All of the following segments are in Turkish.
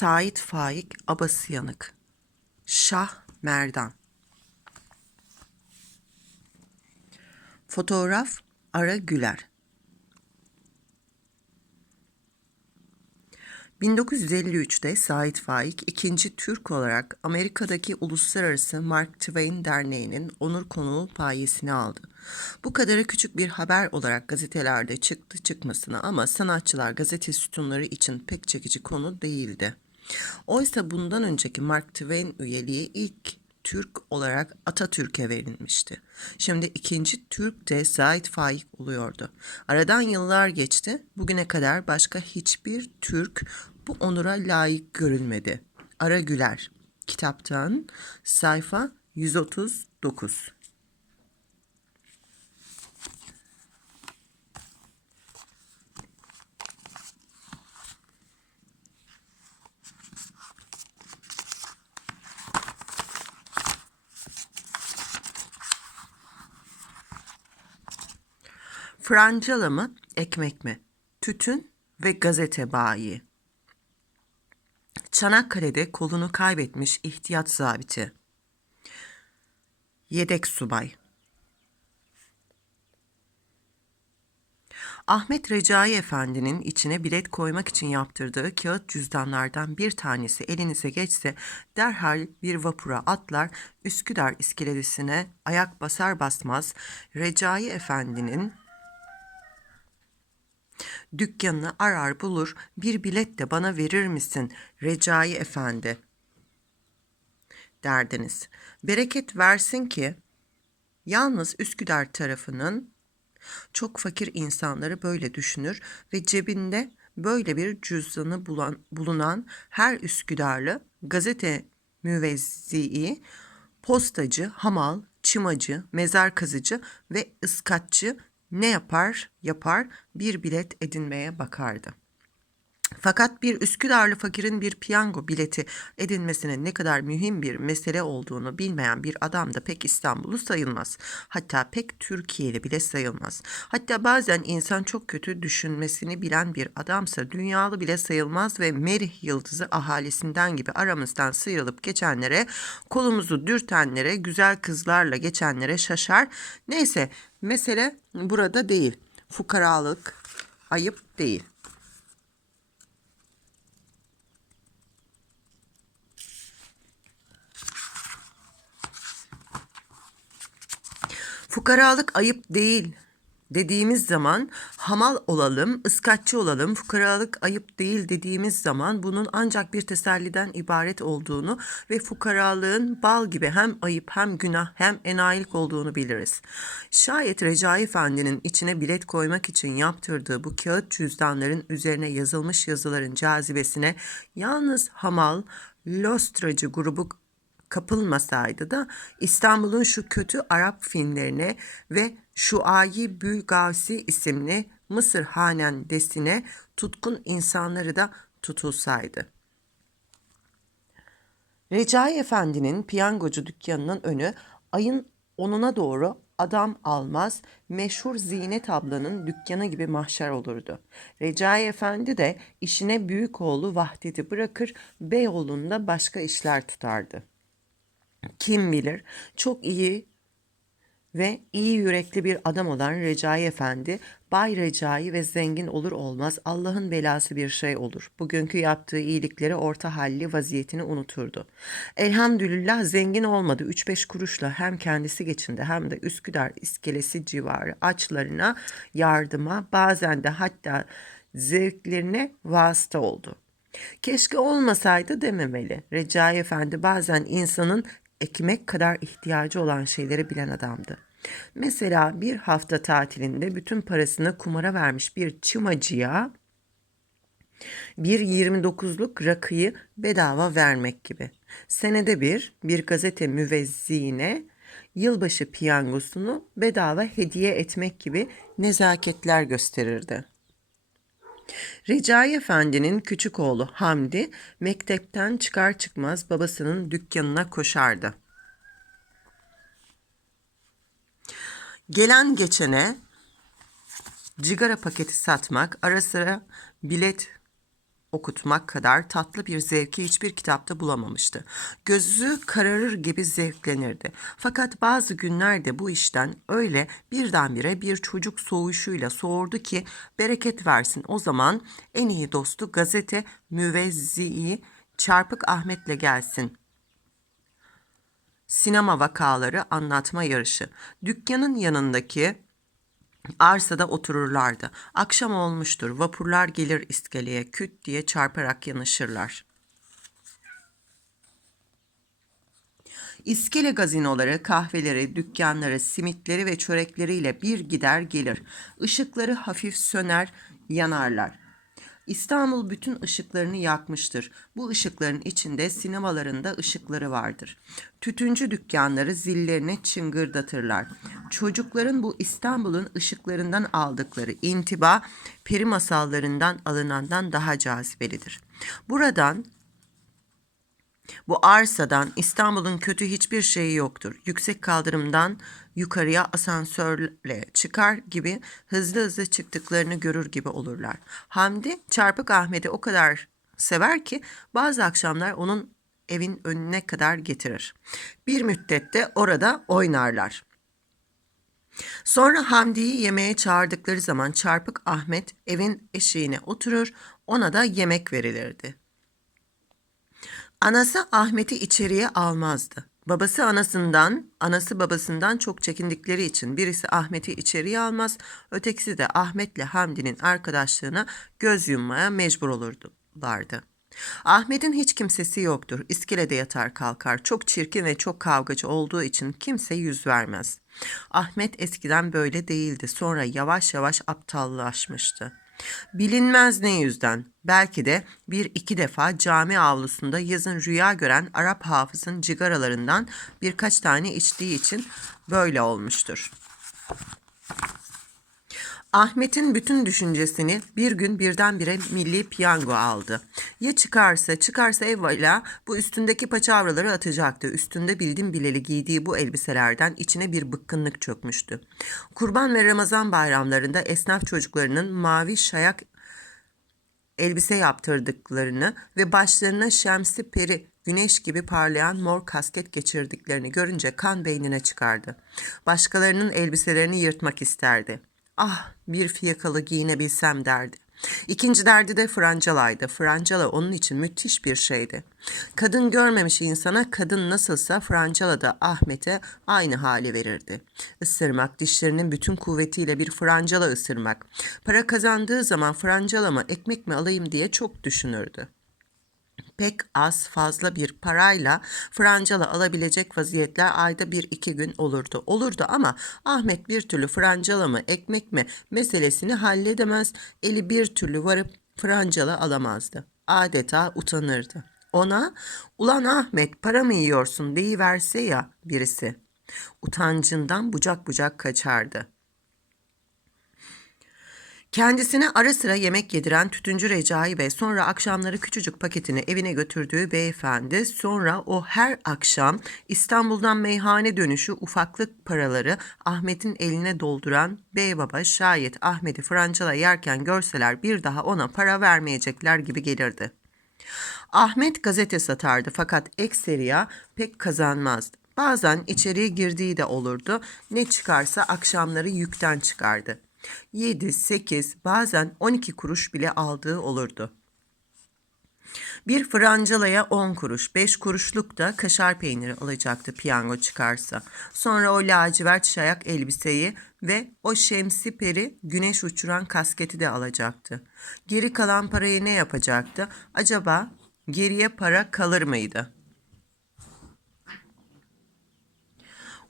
Sait Faik Abası Yanık Şah Merdan Fotoğraf Ara Güler 1953'te Sait Faik ikinci Türk olarak Amerika'daki Uluslararası Mark Twain Derneği'nin onur konuğu payesini aldı. Bu kadarı küçük bir haber olarak gazetelerde çıktı çıkmasına ama sanatçılar gazete sütunları için pek çekici konu değildi. Oysa bundan önceki Mark Twain üyeliği ilk Türk olarak Atatürk'e verilmişti. Şimdi ikinci Türk de Sait Faik oluyordu. Aradan yıllar geçti. Bugüne kadar başka hiçbir Türk bu onura layık görülmedi. Ara Güler kitaptan sayfa 139. Francala mı, ekmek mi? Tütün ve gazete bayi. Çanakkale'de kolunu kaybetmiş ihtiyat zabiti. Yedek subay. Ahmet Recai Efendi'nin içine bilet koymak için yaptırdığı kağıt cüzdanlardan bir tanesi elinize geçse derhal bir vapura atlar Üsküdar iskelesine ayak basar basmaz Recai Efendi'nin Dükkanını arar bulur, bir bilet de bana verir misin Recai Efendi? Derdiniz. Bereket versin ki yalnız Üsküdar tarafının çok fakir insanları böyle düşünür ve cebinde böyle bir cüzdanı bulan, bulunan her Üsküdarlı gazete müvezzii, postacı, hamal, çimacı, mezar kazıcı ve ıskatçı ne yapar yapar bir bilet edinmeye bakardı. Fakat bir Üsküdarlı fakirin bir piyango bileti edinmesinin ne kadar mühim bir mesele olduğunu bilmeyen bir adam da pek İstanbul'u sayılmaz. Hatta pek Türkiye'li bile sayılmaz. Hatta bazen insan çok kötü düşünmesini bilen bir adamsa dünyalı bile sayılmaz ve Merih Yıldızı ahalisinden gibi aramızdan sıyrılıp geçenlere, kolumuzu dürtenlere, güzel kızlarla geçenlere şaşar. Neyse mesele burada değil. Fukaralık ayıp değil. Fukaralık ayıp değil dediğimiz zaman hamal olalım, ıskatçı olalım, fukaralık ayıp değil dediğimiz zaman bunun ancak bir teselliden ibaret olduğunu ve fukaralığın bal gibi hem ayıp hem günah hem enayilik olduğunu biliriz. Şayet Recai Efendi'nin içine bilet koymak için yaptırdığı bu kağıt cüzdanların üzerine yazılmış yazıların cazibesine yalnız hamal, lostracı grubu kapılmasaydı da İstanbul'un şu kötü Arap filmlerine ve Şuayi Bülgavsi isimli Mısır hanendesine tutkun insanları da tutulsaydı. Recai Efendi'nin piyangocu dükkanının önü ayın onuna doğru adam almaz meşhur Zinet ablanın dükkanı gibi mahşer olurdu. Recai Efendi de işine büyük oğlu Vahdet'i bırakır Beyoğlu'nda başka işler tutardı. Kim bilir çok iyi ve iyi yürekli bir adam olan Recai Efendi, Bay Recai ve zengin olur olmaz Allah'ın belası bir şey olur. Bugünkü yaptığı iyilikleri orta halli vaziyetini unuturdu. Elhamdülillah zengin olmadı. 3-5 kuruşla hem kendisi geçindi hem de Üsküdar iskelesi civarı açlarına yardıma bazen de hatta zevklerine vasıta oldu. Keşke olmasaydı dememeli. Recai Efendi bazen insanın ekmek kadar ihtiyacı olan şeyleri bilen adamdı. Mesela bir hafta tatilinde bütün parasını kumara vermiş bir çımacıya bir 29'luk rakıyı bedava vermek gibi. Senede bir bir gazete müvezziğine yılbaşı piyangosunu bedava hediye etmek gibi nezaketler gösterirdi. Recai Efendi'nin küçük oğlu Hamdi mektepten çıkar çıkmaz babasının dükkanına koşardı. Gelen geçene cigara paketi satmak, ara sıra bilet okutmak kadar tatlı bir zevki hiçbir kitapta bulamamıştı. Gözü kararır gibi zevklenirdi. Fakat bazı günlerde bu işten öyle birdenbire bir çocuk soğuşuyla soğurdu ki bereket versin. O zaman en iyi dostu gazete müvezziyi Çarpık Ahmet'le gelsin sinema vakaları anlatma yarışı. Dükkanın yanındaki arsada otururlardı. Akşam olmuştur. Vapurlar gelir iskeleye küt diye çarparak yanaşırlar. İskele gazinoları, kahveleri, dükkanları, simitleri ve çörekleriyle bir gider gelir. Işıkları hafif söner, yanarlar. İstanbul bütün ışıklarını yakmıştır. Bu ışıkların içinde sinemalarında ışıkları vardır. Tütüncü dükkanları zillerini çıngırdatırlar. Çocukların bu İstanbul'un ışıklarından aldıkları intiba peri masallarından alınandan daha cazibelidir. Buradan bu arsadan İstanbul'un kötü hiçbir şeyi yoktur. Yüksek kaldırımdan yukarıya asansörle çıkar gibi hızlı hızlı çıktıklarını görür gibi olurlar. Hamdi Çarpık Ahmet'i o kadar sever ki bazı akşamlar onun evin önüne kadar getirir. Bir müddette orada oynarlar. Sonra Hamdi'yi yemeğe çağırdıkları zaman Çarpık Ahmet evin eşiğine oturur, ona da yemek verilirdi. Anası Ahmet'i içeriye almazdı. Babası anasından, anası babasından çok çekindikleri için birisi Ahmet'i içeriye almaz, ötekisi de Ahmet'le Hamdi'nin arkadaşlığına göz yummaya mecbur olurlardı. Ahmet'in hiç kimsesi yoktur. İskelede yatar kalkar. Çok çirkin ve çok kavgacı olduğu için kimse yüz vermez. Ahmet eskiden böyle değildi. Sonra yavaş yavaş aptallaşmıştı. Bilinmez ne yüzden. Belki de bir iki defa cami avlusunda yazın rüya gören Arap hafızın cigaralarından birkaç tane içtiği için böyle olmuştur. Ahmet'in bütün düşüncesini bir gün birdenbire milli piyango aldı. Ya çıkarsa, çıkarsa evvela bu üstündeki paçavraları atacaktı. Üstünde bildim bileli giydiği bu elbiselerden içine bir bıkkınlık çökmüştü. Kurban ve Ramazan bayramlarında esnaf çocuklarının mavi şayak elbise yaptırdıklarını ve başlarına şemsi peri güneş gibi parlayan mor kasket geçirdiklerini görünce kan beynine çıkardı. Başkalarının elbiselerini yırtmak isterdi. Ah bir fiyakalı giyinebilsem derdi. İkinci derdi de Francalaydı. Francala onun için müthiş bir şeydi. Kadın görmemiş insana kadın nasılsa Francala da Ahmet'e aynı hali verirdi. Isırmak, dişlerinin bütün kuvvetiyle bir Francala ısırmak. Para kazandığı zaman Francala mı ekmek mi alayım diye çok düşünürdü pek az fazla bir parayla francalı alabilecek vaziyetler ayda bir iki gün olurdu. Olurdu ama Ahmet bir türlü francalı mı ekmek mi meselesini halledemez. Eli bir türlü varıp francalı alamazdı. Adeta utanırdı. Ona ulan Ahmet para mı yiyorsun deyiverse ya birisi. Utancından bucak bucak kaçardı. Kendisine ara sıra yemek yediren tütüncü Recai Bey sonra akşamları küçücük paketini evine götürdüğü beyefendi sonra o her akşam İstanbul'dan meyhane dönüşü ufaklık paraları Ahmet'in eline dolduran bey baba şayet Ahmet'i Francala yerken görseler bir daha ona para vermeyecekler gibi gelirdi. Ahmet gazete satardı fakat ekseriya pek kazanmazdı. Bazen içeriye girdiği de olurdu. Ne çıkarsa akşamları yükten çıkardı. 7, 8 bazen 12 kuruş bile aldığı olurdu. Bir francalaya 10 kuruş, 5 kuruşluk da kaşar peyniri alacaktı piyango çıkarsa. Sonra o lacivert şayak elbiseyi ve o şemsi peri güneş uçuran kasketi de alacaktı. Geri kalan parayı ne yapacaktı? Acaba geriye para kalır mıydı?''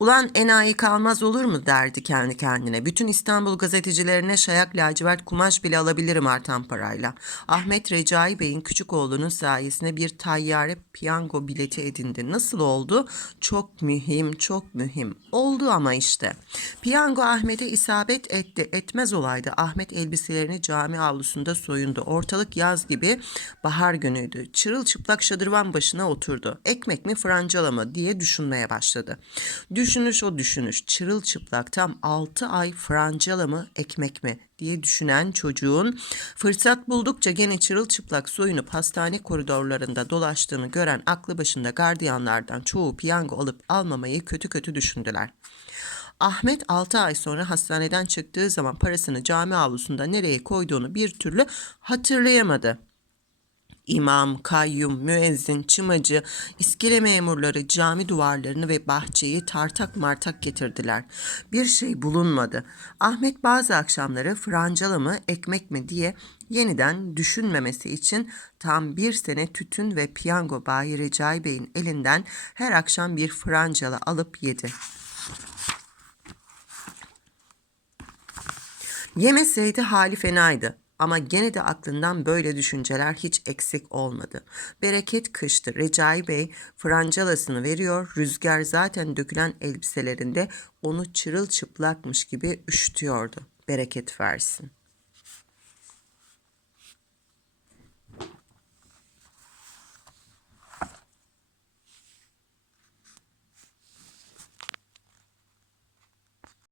Ulan enayi kalmaz olur mu derdi kendi kendine. Bütün İstanbul gazetecilerine şayak lacivert kumaş bile alabilirim artan parayla. Ahmet Recai Bey'in küçük oğlunun sayesinde bir tayyare piyango bileti edindi. Nasıl oldu? Çok mühim, çok mühim. Oldu ama işte. Piyango Ahmet'e isabet etti. Etmez olaydı. Ahmet elbiselerini cami avlusunda soyundu. Ortalık yaz gibi bahar günüydü. Çırılçıplak şadırvan başına oturdu. Ekmek mi francala mı diye düşünmeye başladı. Düş düşünüş o düşünüş. Çırılçıplak tam 6 ay francala mı ekmek mi diye düşünen çocuğun fırsat buldukça gene çırılçıplak soyunup hastane koridorlarında dolaştığını gören aklı başında gardiyanlardan çoğu piyango alıp almamayı kötü kötü düşündüler. Ahmet 6 ay sonra hastaneden çıktığı zaman parasını cami avlusunda nereye koyduğunu bir türlü hatırlayamadı. İmam, kayyum, müezzin, çımacı, iskele memurları cami duvarlarını ve bahçeyi tartak martak getirdiler. Bir şey bulunmadı. Ahmet bazı akşamları francala mı, ekmek mi diye yeniden düşünmemesi için tam bir sene tütün ve piyango bayi Recai Bey'in elinden her akşam bir francala alıp yedi. Yemeseydi hali fenaydı. Ama gene de aklından böyle düşünceler hiç eksik olmadı. Bereket kıştı. Recai Bey francalasını veriyor. Rüzgar zaten dökülen elbiselerinde onu çırılçıplakmış gibi üşütüyordu. Bereket versin.